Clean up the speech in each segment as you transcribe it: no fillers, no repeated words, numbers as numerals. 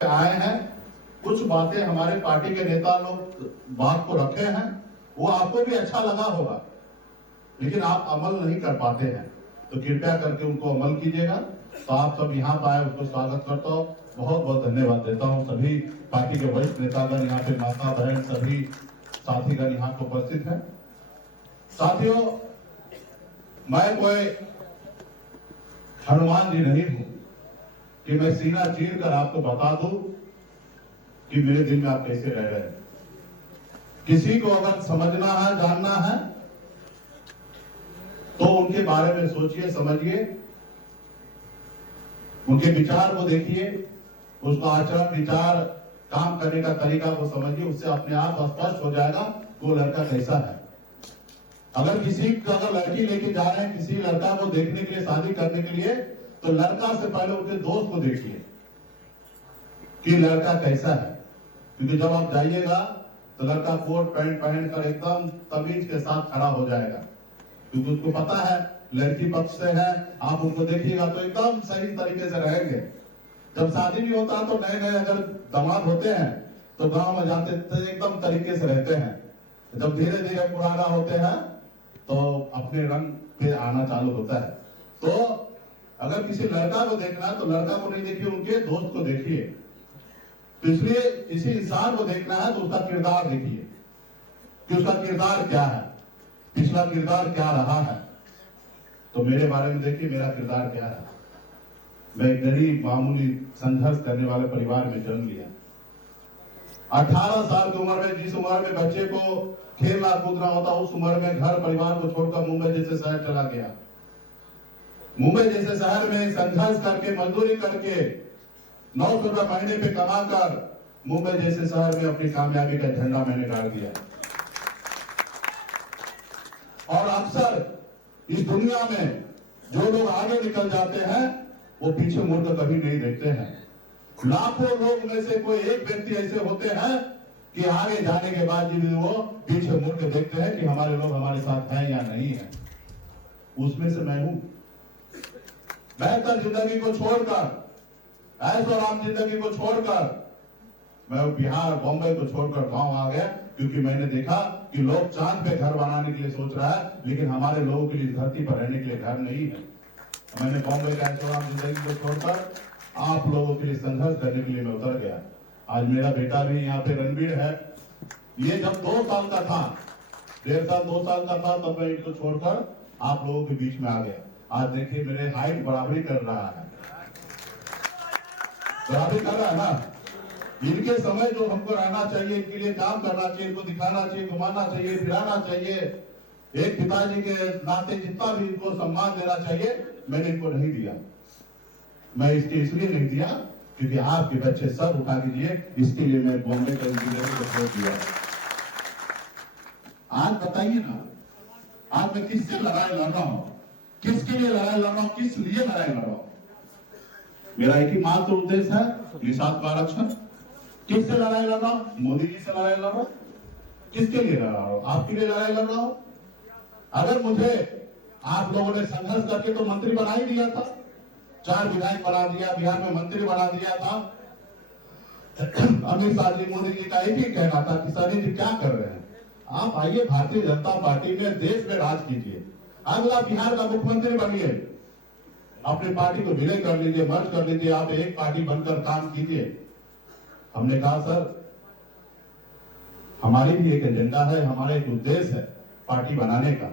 आए हैं, कुछ बातें हमारे पार्टी के नेता लोग बात को रखे हैं, वो आपको भी अच्छा लगा होगा, लेकिन आप अमल नहीं कर पाते हैं, तो कृपया करके उनको अमल कीजिएगा। तो आप सब यहाँ पर आए, उसको स्वागत करता हूँ, बहुत बहुत धन्यवाद देता हूँ। सभी पार्टी के वरिष्ठ नेतागण यहाँ पे, माता बहन, सभी साथीगण यहाँ पे उपस्थित हैं। साथियों, मैं कोई हनुमान जी नहीं हूं कि मैं सीना चीर कर आपको बता दूं कि मेरे दिल में आप कैसे रह रहे हैं। किसी को अगर समझना है, जानना है, तो उनके बारे में सोचिए, समझिए, उनके विचार को देखिए, उसका आचरण, विचार, काम करने का तरीका को समझिए, उससे अपने आप स्पष्ट हो जाएगा वो लड़का कैसा है। अगर लड़की लेके जा रहे हैं, किसी लड़का को देखने के लिए, शादी करने के लिए, तो लड़का से पहले उसके दोस्त को देखिए कि लड़का कैसा है, क्योंकि जब आप जाइएगा तो लड़का कोट पैंट पहनकर एकदम तमीज के साथ खड़ा हो जाएगा, क्योंकि उसको पता है लड़की पक्ष से है। आप उनको देखिएगा तो एकदम सही तरीके से रहेंगे। जब शादी भी होता है तो नए नए अगर दामाद होते हैं तो गांव में जाते तो एकदम तरीके से रहते हैं, जब धीरे धीरे पुराना होते हैं तो अपने रंग पे आना चालू होता है। तो अगर किसी लड़का को देखना है तो लड़का को नहीं देखिए, उनके दोस्त को देखिए। तो इसलिए किसी इंसान को देखना है तो उसका किरदार देखिए कि उसका किरदार क्या है, पिछला किरदार क्या रहा है। तो मेरे बारे में देखिए, मेरा किरदार क्या है। मैं एक गरीब मामूली संघर्ष करने वाले परिवार में जन्म लिया। 18 साल की उम्र में, जिस उम्र में बच्चे को खेलना कूदना होता, उस उम्र में घर परिवार को छोड़कर मुंबई जैसे शहर चला गया। मुंबई जैसे शहर में संघर्ष करके, मजदूरी करके, 900 रुपए महीने पे कमाकर मुंबई जैसे शहर में अपनी कामयाबी का झंडा मैंने गाड़ दिया। और अक्सर इस दुनिया में जो लोग आगे निकल जाते हैं वो पीछे मुड़कर कभी नहीं देखते हैं। लाखों लोग में से कोई एक व्यक्ति ऐसे होते हैं कि आगे जाने के बाद भी वो पीछे मुड़ के देखते हैं कि हमारे लोग हमारे साथ हैं या नहीं है। उसमें से मैं हूं। बेहतर जिंदगी को छोड़कर, ऐशो आराम जिंदगी को छोड़कर मैं बिहार, बॉम्बे को छोड़कर गांव आ गया, क्योंकि मैंने देखा कि लोग चांद पे घर बनाने के लिए सोच रहा है, लेकिन हमारे लोगों के लिए धरती पर रहने के लिए घर नहीं है। मैंने बॉम्बे का ऐशो आराम जिंदगी को छोड़कर आप लोगों के लिए संघर्ष करने के लिए मैं उतर गया। आज मेरा बेटा भी यहाँ पे रणवीर है। ये जब 2 साल का था, 1.5 साल 2 साल का था, तब मैं इनको छोड़कर आप लोगों के बीच में आ गया। आज देखिए मेरे हाइट बराबरी कर रहा है, बराबरी कर रहा है ना। इनके समय जो हमको रहना चाहिए, इनके लिए काम करना चाहिए, इनको दिखाना चाहिए, घुमाना चाहिए, फिराना चाहिए, एक पिताजी के नाते जितना भी इनको सम्मान देना चाहिए, मैंने इनको नहीं दिया। मैं इसलिए नहीं दिया क्योंकि आपके बच्चे सब उठा दीजिए, इसके लिए मैं बॉम्बे का इंजीनियरिंग को छोड़ दिया। आज बताइए ना, आज मैं किससे लड़ाई लड़ रहा हूं, किसके लिए लड़ाई लड़ रहा हूं, किस लिए लड़ाई लड़ रहा हूं। मेरा एक ही मात्र उद्देश्य है, निषाद का आरक्षण। किससे लड़ाई लड़ रहा हूं? मोदी जी से लड़ाई लड़ रहा हूं। किसके लिए लड़ रहा हूं? आपके लिए लड़ाई लड़ रहा हूं। अगर मुझे आप लोगों ने संघर्ष करके तो मंत्री बना ही दिया था, 4 विधायक बना दिया, बिहार में मंत्री बना दिया था। अमित शाह जी, मोदी जी का एक ही कहना था कि सनी जी क्या कर रहे हैं, आप आइए भारतीय जनता पार्टी में, देश में राज कीजिए, अगला बिहार का मुख्यमंत्री बनिए, अपनी पार्टी को विलय कर लीजिए, मर्ज कर लीजिए, आप एक पार्टी बनकर काम कीजिए। हमने कहा सर, हमारी भी एक एजेंडा है, हमारा एक उद्देश्य है पार्टी बनाने का,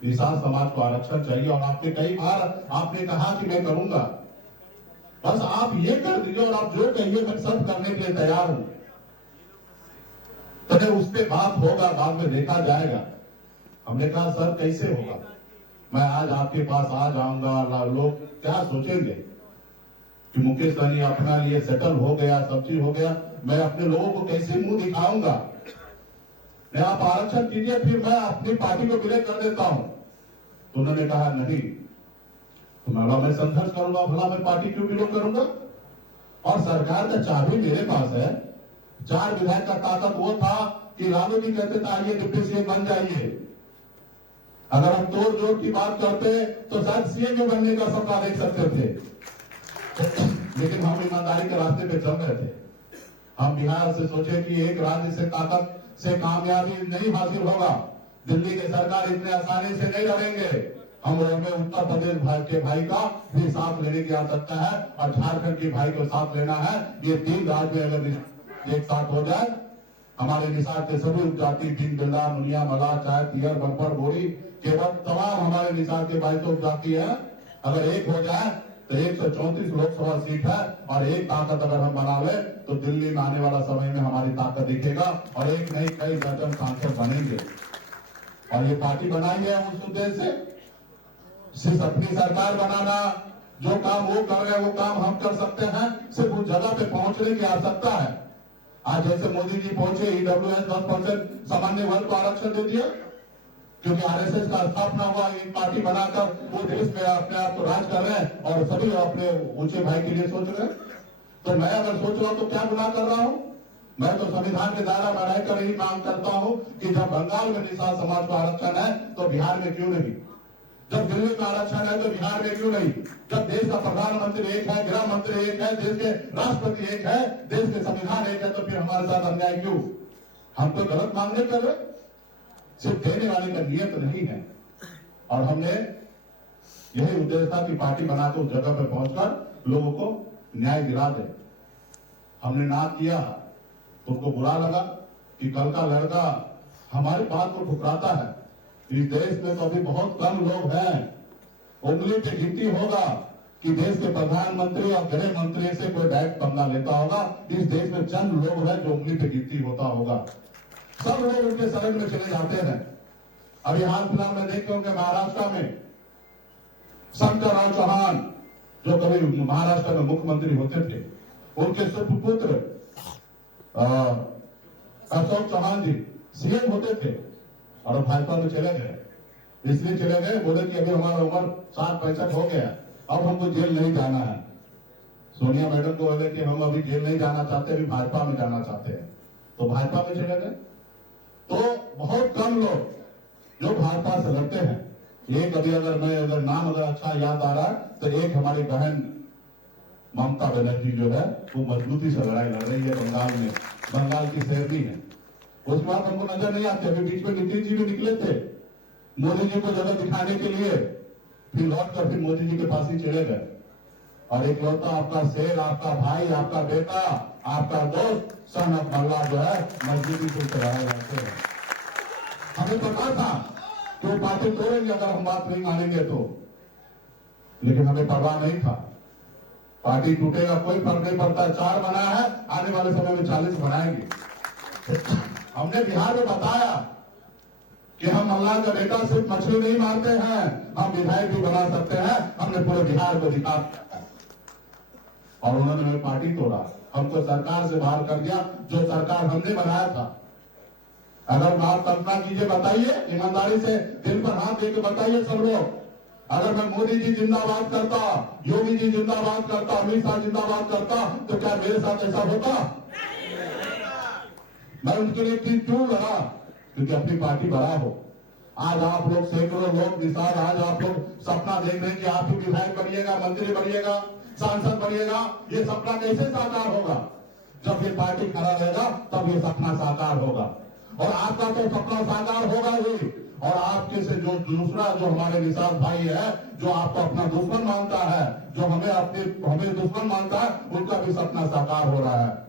निषाद समाज को आरक्षण चाहिए। और आपने कई बार आपने कहा कि मैं करूंगा, बस आप ये कर दीजिए और आप जो कहिए मैं सब करने के लिए तैयार हूं। तो उस पर बात होगा, बाद में देखा जाएगा। हमने कहा सर कैसे होगा, मैं आज आपके पास आ जाऊंगा, लोग क्या सोचेंगे कि मुकेश सहनी अपना लिए सेटल हो गया, सब चीज हो गया, मैं अपने लोगों को कैसे मुंह दिखाऊंगा। मैं आप आरक्षण कीजिए, फिर मैं अपनी पार्टी को विलय कर देता हूं। तो उन्होंने कहा नहीं, तो मैं संघर्ष करूंगा, भला मैं पार्टी क्यों विरोध करूंगा। और सरकार का चाबी मेरे पास है। 4 विधायक का ताकत वो था कि लालू जी कहते थे आइए डिप्टी सीएम बन जाइए। अगर हम तोड़ जोड़ की बात करते तो शायद सीएम बनने का सपना देख सकते थे। लेकिन हम ईमानदारी के रास्ते पे चल रहे थे। हम बिहार से सोचे कि एक राज्य से ताकत से कामयाबी नहीं हासिल होगा, दिल्ली के सरकार इतने आसानी से नहीं लड़ेंगे, हम हमें उत्तर प्रदेश के भाई का भी साथ लेने की आवश्यकता है और झारखंड के भाई को साथ लेना है। ये 3 राज्य अगर एक साथ हो जाए, हमारे निषाद के सभी उपजाति भीम बिल्ला मुनिया मला चाय तियर बब्बर बोरी केवल तमाम हमारे निषाद के 22 उपजाति है, अगर एक हो जाए तो 134 लोकसभा सीट है और एक ताकत अगर हम बना ले तो दिल्ली में आने वाला समय में हमारी ताकत दिखेगा और एक नहीं कई दर्जन सांसद बनेंगे। और ये पार्टी बनाई है उस उद्देश्य से, सिर्फ अपनी सरकार बनाना, जो काम वो कर रहे हैं वो काम हम कर सकते हैं, सिर्फ उस जगह पे पहुंचने की आवश्यकता है। आज जैसे मोदी जी पहुंचे, ईडब्ल्यूएस 10% सामान्य वर्ग को आरक्षण दे दिया, क्योंकि आरएसएस का स्थापना हुआ, एक पार्टी बनाकर वो देश में अपने आप को राज कर रहे हैं और सभी अपने ऊंचे भाई के लिए सोच रहे हैं। तो मैं अगर सोच रहा हूं तो क्या गुनाह कर रहा हूं? मैं तो संविधान के दायरा में रहकर ही मांग करता हूं कि जब बंगाल में निषाद समाज को आरक्षण है तो बिहार में क्यों नहीं, जब दिल्ली में आरक्षण है तो बिहार में क्यों नहीं, जब देश का प्रधानमंत्री एक है, गृह मंत्री एक है, देश के राष्ट्रपति एक है, देश के संविधान एक है, तो फिर हमारे साथ अन्याय क्यों? हम तो गलत मांगने कर रहे, सिर्फ देने वाले का नियत नहीं है। और हमने यही उद्देश्य था कि पार्टी बनाकर उस जगह पर पहुंचकर लोगों को न्याय दिला दे। हमने ना किया तो उनको बुरा लगा कि कल का लड़का हमारी बात को ठुकराता है। इस देश में तो अभी बहुत कम लोग हैं, उंगली पे गिनती होगा कि देश के प्रधानमंत्री और गृह मंत्री से कोई डायरेक्ट पंगा लेता होगा। इस देश में चंद लोग हैं जो उंगली पे गिनती होता होगा, सब लोग उनके शरण में चले जाते हैं। अभी हाल फिलहाल में देखे होंगे महाराष्ट्र में शंकर राव चौहान, जो कभी महाराष्ट्र में मुख्यमंत्री होते थे, उनके सुपुत्र अशोक चौहान जी सीएम होते थे और भाजपा में चले गए। इसलिए चले गए, बोले कि अभी हमारा उम्र 60-65 हो गया, अब हमको जेल नहीं जाना है। सोनिया मैडम को बोले कि हम अभी जेल नहीं जाना चाहते, अभी भाजपा में जाना चाहते हैं, तो भाजपा में चले गए। तो बहुत कम लोग जो भाजपा से लड़ते हैं। एक अभी अगर नाम अगर अच्छा याद आ रहा है तो एक हमारी बहन ममता बनर्जी जो है वो मजबूती से लड़ाई लड़ रही है बंगाल में, बंगाल की शेरनी है। उस बात हमको नजर नहीं आते। अभी बीच में नीतीश जी भी निकले थे मोदी जी को जगह दिखाने के लिए, फिर लौट कर फिर मोदी जी के पास ही चले गए। और एक लौटा आपका शेर, आपका भाई, आपका बेटा, आपका दोस्त सन ऑफ मल्ला जो है मजबूती से चलाए जाते हैं। हमें पता था कि वो पार्टी तोड़ेंगे अगर हम बात नहीं मानेंगे तो, लेकिन हमें परवाह नहीं था। पार्टी टूटेगा कोई फर्क नहीं पड़ता, 4 बना है, आने वाले समय में 40 बनाएंगे। हमने बिहार में बताया कि हम मल्ला का बेटा सिर्फ मछली नहीं मारते हैं, हम विधायक भी बना सकते हैं। हमने पूरे बिहार को दिखा और उन्होंने हमें पार्टी तोड़ा, हमको सरकार से बाहर कर दिया, जो सरकार हमने बनाया था। अगर आप कल्पना कीजिए, बताइए ईमानदारी से, दिल पर हाथ देकर बताइए सब लोग, अगर मैं मोदी जी जिंदाबाद करता, योगी जी जिंदाबाद करता, अमित शाह जिंदाबाद करता, तो क्या मेरे साथ ऐसा होता? मैं उनके लिए क्यों लड़ा? क्योंकि अपनी पार्टी बड़ा हो। आज आप लोग सैकड़ों लोग निषाद, आज आप लोग सपना देख रहे हैं कि आप भी विधायक बनिएगा, मंत्री बनिएगा, सांसद बनिएगा। ये सपना कैसे साकार होगा? जब ये पार्टी खड़ा रहेगा तब ये सपना साकार होगा। और आपका तो सपना साकार होगा ही, और आपके से जो दूसरा जो हमारे निषाद भाई है, जो आपको अपना दुश्मन मानता है, जो हमें दुश्मन मानता है, उनका भी सपना साकार हो रहा है।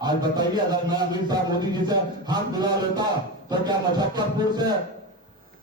आज बताइए, अगर मैं अमित शाह मोदी जी से हाथ मिला लेता तो क्या मुजफ्फरपुर से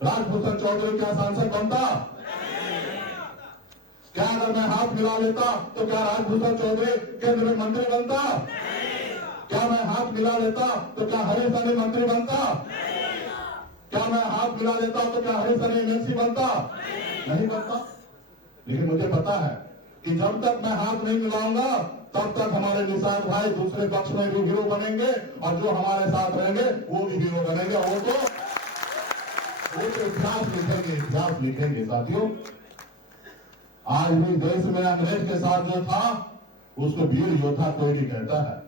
राजभूषण चौधरी क्या सांसद बनता? क्या अगर मैं हाथ मिला लेता तो क्या राजभूषण चौधरी केंद्रीय मंत्री बनता? क्या मैं हाथ मिला लेता तो क्या हरीश रावत मंत्री बनता? क्या मैं हाथ मिला लेता तो क्या हरीश रावत एमएलसी बनता? नहीं बनता। लेकिन मुझे पता है कि जब तक मैं हाथ नहीं मिलाऊंगा तब तक हमारे निषाद भाई दूसरे पक्ष में भी हीरो बनेंगे, और जो हमारे साथ रहेंगे वो भी हीरो बनेंगे। वो तो इतिहास लिखेंगे साथियों। आज भी देश में अंग्रेज के साथ जो था उसको वीर योद्धा कोई नहीं कहता है।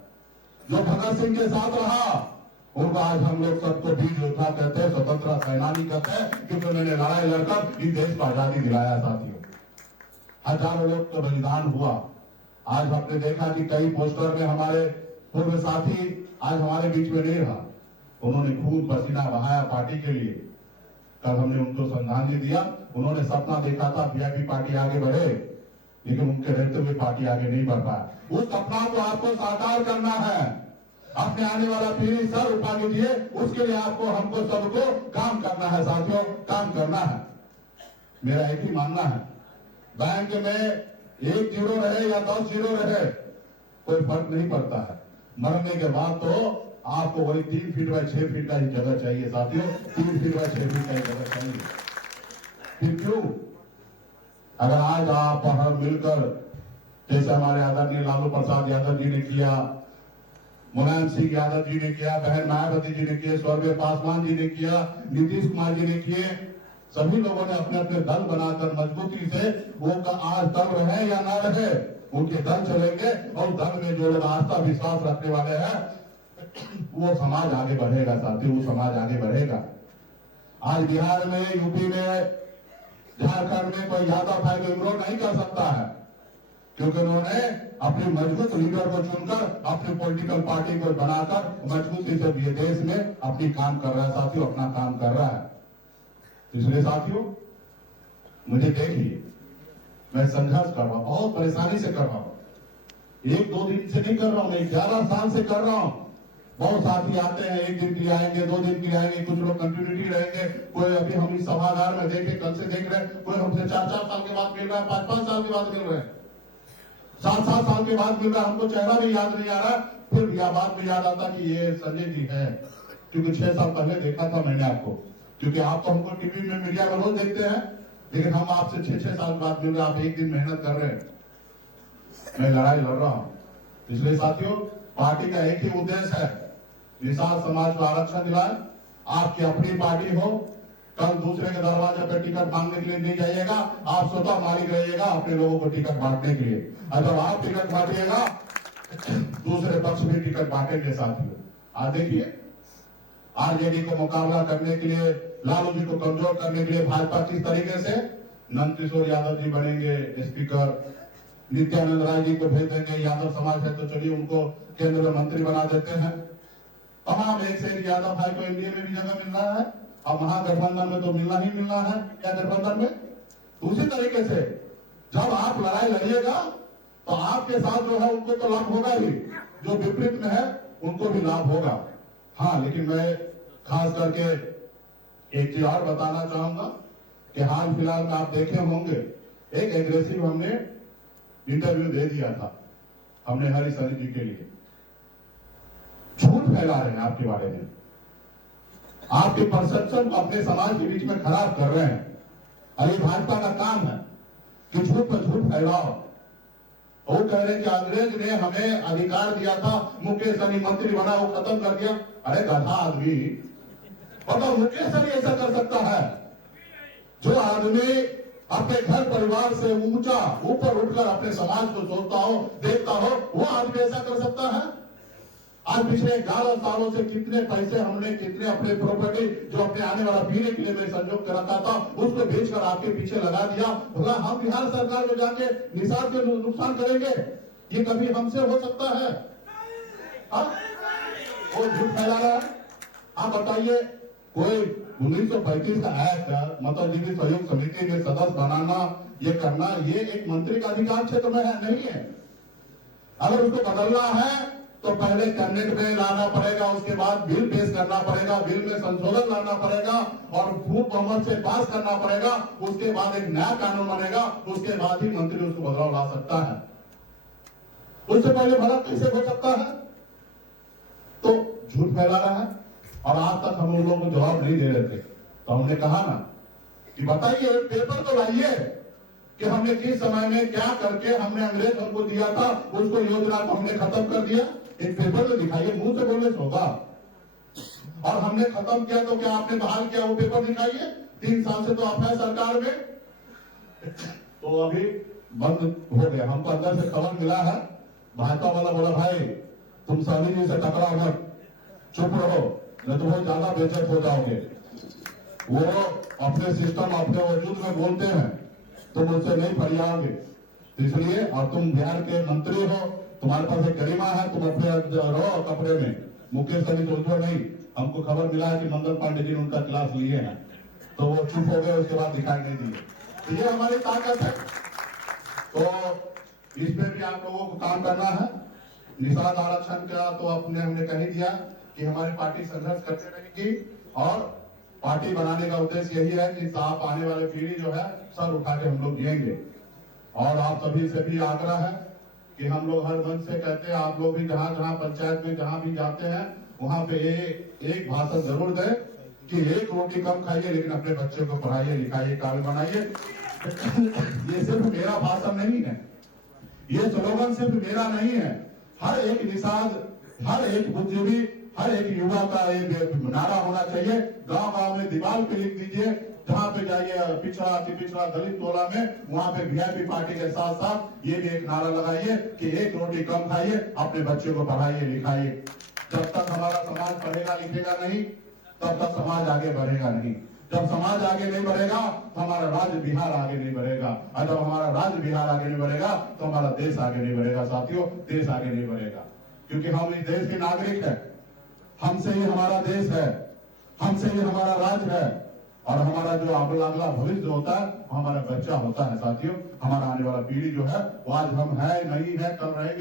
जो भगत सिंह के साथ रहा उनको आज हम लोग सबको वीर योद्धा कहते हैं, स्वतंत्रता सेनानी कहते हैं, क्योंकि उन्होंने लड़ाई लड़कर इस देश को आजादी दिलाया। साथियों, हजारों लोग का बलिदान हुआ। आज आपने देखा कि कई पोस्टर में हमारे पूर्व साथी आज हमारे बीच में नहीं रहा, उन्होंने खूब पसीना बहाया पार्टी के लिए। कल हमने उनको श्रद्धांजलि दिया। उन्होंने सपना देखा था वीआईपी पार्टी आगे बढ़े, लेकिन उनके रहते हुए पार्टी आगे नहीं बढ़ पाया। उस सपना को आपको साकार करना है। अपने आने वाला पीढ़ी सर उठा लीजिए, उसके लिए आपको हमको सबको काम करना है साथियों, काम करना है। मेरा एक ही मानना है, बैंक में 1 जीरो रहे या 10 जीरो रहे कोई फर्क नहीं पड़ता है। मरने के बाद तो आपको वही 3 फीट बाय 6 फीट का ही जगह चाहिए साथियों, 3 फीट बाय 6 फीट का ही जगह चाहिए। फिर क्यों? अगर आज आप हम मिलकर, जैसे हमारे आदरणीय लालू प्रसाद यादव जी ने किया, मुलायम सिंह यादव जी ने किया, बहन मायावती जी ने किए, स्वर्गीय पासवान जी ने किया, नीतीश कुमार जी ने किए, सभी लोगों ने अपने अपने दल बनाकर मजबूती से वो आज दल रहे या ना रहे, उनके दल चलेंगे और दल में जो लोग आस्था विश्वास रखने वाले हैं वो समाज आगे बढ़ेगा साथियों, वो समाज आगे बढ़ेगा। आज बिहार में, यूपी में, झारखंड में कोई यादव भाई को विरोध नहीं कर सकता है, क्योंकि उन्होंने अपने मजबूत लीडर को चुनकर अपनी पॉलिटिकल पार्टी को बनाकर मजबूती से ये देश में अपनी काम कर रहा है साथियों, अपना काम कर रहा है। इसलिए साथियों मुझे देखिए, मैं संघर्ष कर रहा हूं, बहुत परेशानी से कर रहा हूं, 1-2 दिन से नहीं कर रहा हूं, मैं 11 साल से कर रहा हूं। बहुत साथी आते हैं, 1 दिन के लिए आएंगे, 2 दिन के लिए आएंगे, कुछ लोग कंटिन्यूटी रहेंगे, कोई अभी हम इस सभागार में देखे, कल से देख रहे हैं, कोई हमसे 4-4 साल के बाद मिल रहा है, 5-5 साल के बाद मिल रहे हैं, 7-7 साल के बाद मिल रहा है। हमको चेहरा भी याद नहीं आ रहा, फिर यह बात भी याद आता कि ये संजय जी है, क्योंकि 6 साल पहले देखा था मैंने आपको, क्योंकि आप तो हमको टीवी में, मीडिया में रोज देखते हैं, लेकिन हम आपसे 6-6 साल बाद मिल रहे हैं, आप 1 दिन मेहनत कर रहे हैं, मैं लड़ाई लड़ रहा हूं। इसलिए साथियों पार्टी का एक ही उद्देश्य है, निषाद समाज को आरक्षण दिलाए। आपकी अपनी पार्टी हो, कल दूसरे के दरवाजे पर टिकट मांगने के लिए नहीं जाइएगा, आप स्वतः मालिक रहिएगा अपने लोगों को टिकट बांटने के लिए। अगर आप टिकट बांटिएगा, दूसरे पक्ष भी टिकट बांटेंगे साथियों। आज देखिए, आरजेडी को मुकाबला करने के लिए, लालू जी को कमजोर करने के लिए भाजपा किस तरीके से नंद किशोर यादव जी बनेंगे स्पीकर, नित्यानंद राय जी को भेज देंगे, यादव समाज है तो चलिए उनको केंद्रीय मंत्री बना देते हैं। तमाम एक से एक यादव भाई को एनडीए में भी जगह मिल रहा है, अब महागठबंधन में तो मिलना ही मिलना है, क्या गठबंधन में। उसी तरीके से जब आप लड़ाई लड़िएगा तो आपके साथ जो है उनको तो लाभ होगा ही, जो विपरीत में है उनको भी लाभ होगा। हाँ, लेकिन मैं खास करके एक चीज और बताना चाहूंगा कि हाल फिलहाल में आप देखे होंगे, एक एग्रेसिव हमने इंटरव्यू दे दिया था हमने हरी सनी जी के लिए। झूठ फैला रहे हैं आपके बारे में, आपके परसेप्शन को अपने समाज के बीच में खराब कर रहे हैं। अरे भाजपा का काम है कि झूठ पर झूठ फैलाओ। वो कह रहे हैं कि अंग्रेज ने हमें अधिकार दिया था, मुकेश सहनी मंत्री बना, वो खत्म कर दिया। अरे गधा आदमी, बताओ मुकेश सहनी ऐसा कर सकता है? जो आदमी अपने घर परिवार से ऊंचा ऊपर उठकर अपने समाज को सोचता हो, देखता हो, वो आदमी ऐसा कर सकता है? आज पिछले 11 सालों से कितने पैसे हमने, कितने अपने प्रॉपर्टी जो अपने आने वाला पीढ़ी के लिए मैं संजोग कर रखा था, उसको बेचकर आपके पीछे लगा दिया। बोला हम बिहार सरकार में जाके निषाद के नुकसान करेंगे, ये कभी हमसे हो सकता है? वो झूठ फैला रहा है। आप बताइए, कोई 1935 का एक्ट मतलब सहयोग समिति में सदस्य बनाना, ये करना, ये एक मंत्री का अधिकार क्षेत्र में है? नहीं है। अगर उसको बदलना है तो पहले कैबिनेट में लाना पड़ेगा, उसके बाद बिल पेश करना पड़ेगा, बिल में संशोधन लाना पड़ेगा और पूर्ण बहुमत से पास करना पड़ेगा, उसके बाद एक नया कानून बनेगा, उसके बाद ही मंत्री उसको बदलाव ला सकता है। उससे पहले भला कैसे हो सकता है? तो झूठ फैला रहा है और आज तक हम उन लोगों को जवाब नहीं दे रहे थे। तो हमने कहा ना कि बताइए, पेपर तो लाइए कि हमने किस समय में क्या करके हमने अंग्रेज हमको दिया था, उसको योजना को हमने खत्म कर दिया। एक पेपर तो दिखाइए, मुंह से बोलने से होगा। और हमने खत्म किया तो क्या आपने बहाल किया, वो पेपर दिखाइए। 3 साल से तो आप है सरकार में, तो अभी बंद हो गया। हमको अंदर से खबर मिला है, भाजपा वाला बोला भाई तुम सहनी जी से टकराओ मत, चुप रहो, नहीं तो बहुत ज्यादा बेइज्जत हो जाओगे। वो अपने सिस्टम, अपने वजूद में बोलते हैं, तुम उनसे नहीं फरियाओगे। इसलिए, और तुम बिहार के मंत्री हो, तुम्हारे पास एक गरिमा है, तुम अपने रहो कपड़े में, मुकेश सभी तो नहीं। हमको खबर मिला है कि मंगल पांडे जी ने उनका क्लास लिए हैं, तो वो चुप हो गए, उसके बाद दिखाई नहीं दिए। तो ये हमारी ताकत है। तो इस पे भी आप लोगों को काम करना है। निषाद आरक्षण का तो हमने कह ही दिया कि हमारी पार्टी संघर्ष करते रहेगी, और पार्टी बनाने का उद्देश्य यही है कि साफ आने वाले पीढ़ी जो है सर उठा के हम लोग जिएंगे। और आप सभी से भी आग्रह है कि हम लोग हर मन से कहते हैं, आप लोग भी जहां जहां पंचायत में जहां भी जाते हैं वहां पे एक भाषण जरूर दें कि एक रोटी कम खाइए लेकिन अपने बच्चों को पढ़ाइए, लिखाइए, काबिल बनाइए। ये सिर्फ मेरा भाषण नहीं है, ये स्लोगन सिर्फ मेरा नहीं है, हर एक निषाद, हर एक बुद्धिजीवी, हर एक युवा का एक नारा होना चाहिए। गांव गांव में दीवार पे लिख दीजिए, जहां पे जाइए पिछड़ा अति पिछड़ा दलित टोला में, वहां पे वीआईपी पार्टी के साथ साथ ये भी एक नारा लगाइए कि एक रोटी कम खाइए, अपने बच्चों को पढ़ाइए, लिखाइए। जब तक हमारा समाज पढ़ेगा लिखेगा नहीं, तब तक समाज आगे बढ़ेगा नहीं। जब समाज आगे नहीं बढ़ेगा तो हमारा राज्य बिहार आगे नहीं बढ़ेगा, और जब हमारा राज्य बिहार आगे नहीं बढ़ेगा तो हमारा देश आगे नहीं बढ़ेगा। साथियों, देश आगे नहीं बढ़ेगा, क्योंकि हम इस देश के नागरिक हैं, हमसे ही हमारा देश है, हमसे ही हमारा राज्य है, और हमारा जो अगला भविष्य जो होता है वो हमारा बच्चा होता है। साथियों, हमारा आने वाला पीढ़ी जो है वो आज हम है नहीं है, कल रहेंगे।